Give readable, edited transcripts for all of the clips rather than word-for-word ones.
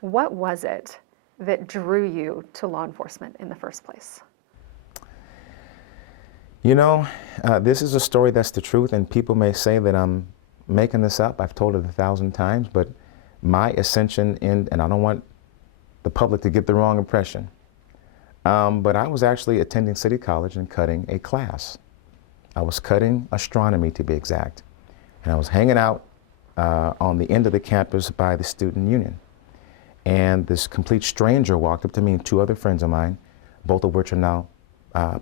What was it that drew you to law enforcement in the first place? You know, this is a story that's the truth, and people may say that I'm making this up. I've told it 1,000 times, but my ascension and I don't want the public to get the wrong impression, but I was actually attending City College and cutting a class. I was cutting astronomy, to be exact, and I was hanging out on the end of the campus by the student union. And this complete stranger walked up to me and two other friends of mine, both of which are now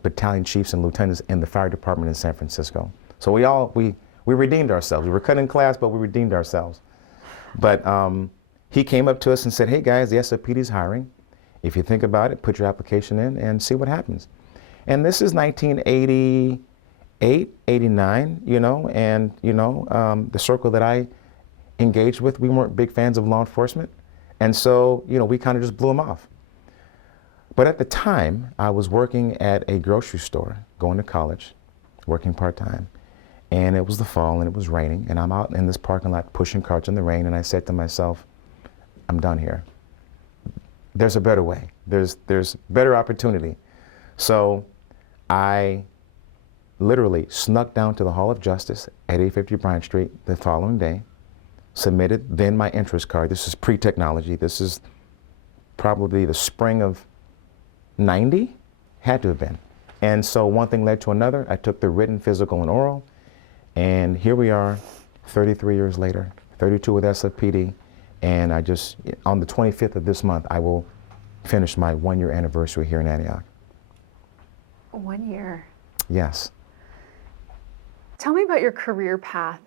battalion chiefs and lieutenants in the fire department in San Francisco. So we redeemed ourselves. We were cutting class, but we redeemed ourselves. But he came up to us and said, "Hey guys, the SFPD is hiring. If you think about it, put your application in and see what happens." And this is 1988, 89, you know, and the circle that I engaged with, we weren't big fans of law enforcement. And so, we kind of just blew them off. But at the time, I was working at a grocery store, going to college, working part-time. And it was the fall and it was raining, and I'm out in this parking lot pushing carts in the rain, and I said to myself, I'm done here. There's a better way. There's better opportunity. So I literally snuck down to the Hall of Justice at 850 Bryant Street the following day, submitted then my interest card. This is pre-technology. This is probably the spring of 90, had to have been. And so one thing led to another. I took the written, physical, and oral, and here we are 33 years later, 32 with SFPD, and on the 25th of this month, I will finish my 1-year anniversary here in Antioch. 1 year. Yes. Tell me about your career path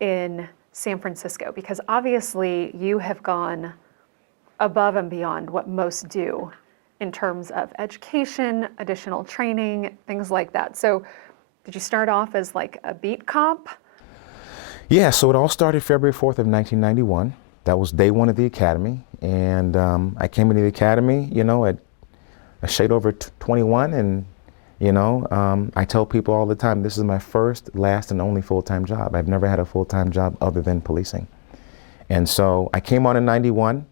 in San Francisco, because obviously you have gone above and beyond what most do in terms of education, additional training, things like that. So did you start off as like a beat cop? Yeah, so it all started February 4th of 1991. That was day one of the academy. And I came into the academy, at a shade over 21. And, I tell people all the time, this is my first, last, and only full-time job. I've never had a full-time job other than policing. And so I came on in 91.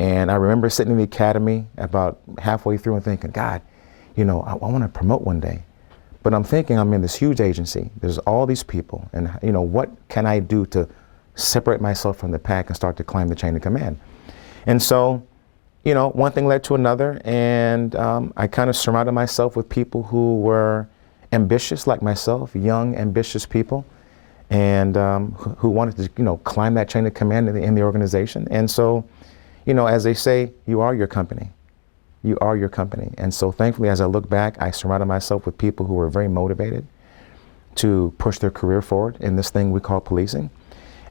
And I remember sitting in the academy about halfway through and thinking, God, I want to promote one day. But I'm thinking I'm in this huge agency. There's all these people. And, what can I do to separate myself from the pack and start to climb the chain of command? And so, one thing led to another. And I kind of surrounded myself with people who were ambitious like myself, young, ambitious people, and who wanted to, climb that chain of command in the organization. And so, as they say, you are your company. You are your company. And so thankfully, as I look back, I surrounded myself with people who were very motivated to push their career forward in this thing we call policing.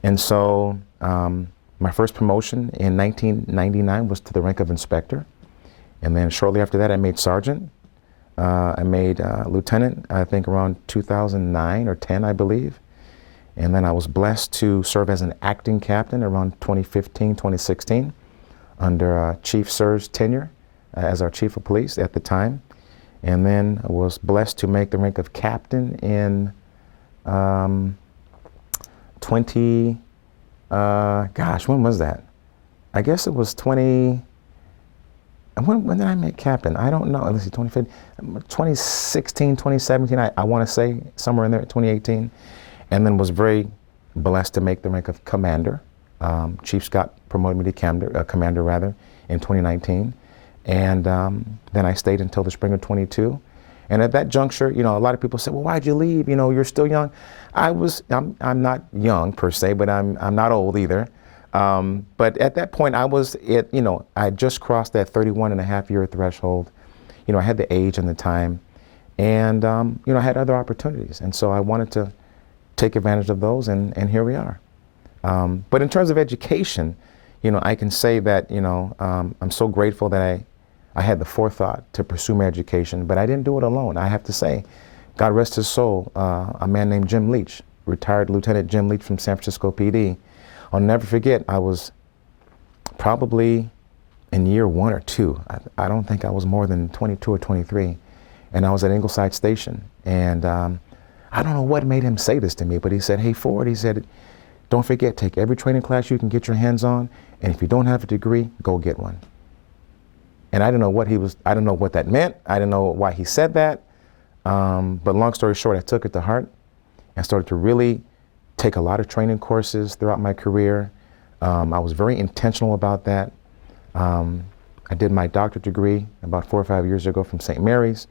And so my first promotion in 1999 was to the rank of inspector. And then shortly after that, I made sergeant. I made lieutenant, I think around 2009 or 10, I believe. And then I was blessed to serve as an acting captain around 2015, 2016. Under Chief Sir's tenure as our chief of police at the time. And then I was blessed to make the rank of captain in when was that? I guess it was when did I make captain? I don't know. Let's see, 2016, 2017, I want to say somewhere in there, 2018. And then was very blessed to make the rank of commander. Chief Scott promoted me to commander in 2019. And then I stayed until the spring of 22. And at that juncture, a lot of people said, well, why'd you leave? You're still young. I'm not young per se, but I'm not old either. But at that point I just crossed that 31.5-year threshold. I had the age and the time, and I had other opportunities. And so I wanted to take advantage of those, and here we are. But in terms of education, I can say that, I'm so grateful that I had the forethought to pursue my education, but I didn't do it alone. I have to say, God rest his soul, a man named Jim Leach, retired Lieutenant Jim Leach from San Francisco PD. I'll never forget, I was probably in year 1 or 2. I don't think I was more than 22 or 23. And I was at Ingleside Station. And I don't know what made him say this to me, but he said, hey, Ford, he said, Don't forget, take every training class you can get your hands on, and if you don't have a degree, go get one. And I didn't know I didn't know what that meant. I didn't know why he said that. But long story short, I took it to heart and started to really take a lot of training courses throughout my career. I was very intentional about that. I did my doctorate degree about 4 or 5 years ago from St. Mary's.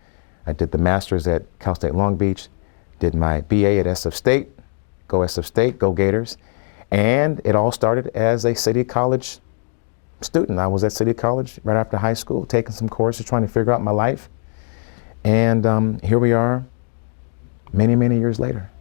I did the master's at Cal State Long Beach, did my BA at SF State, go SF State, go Gators. And it all started as a City College student. I was at City College right after high school, taking some courses, trying to figure out my life. And here we are many, many years later.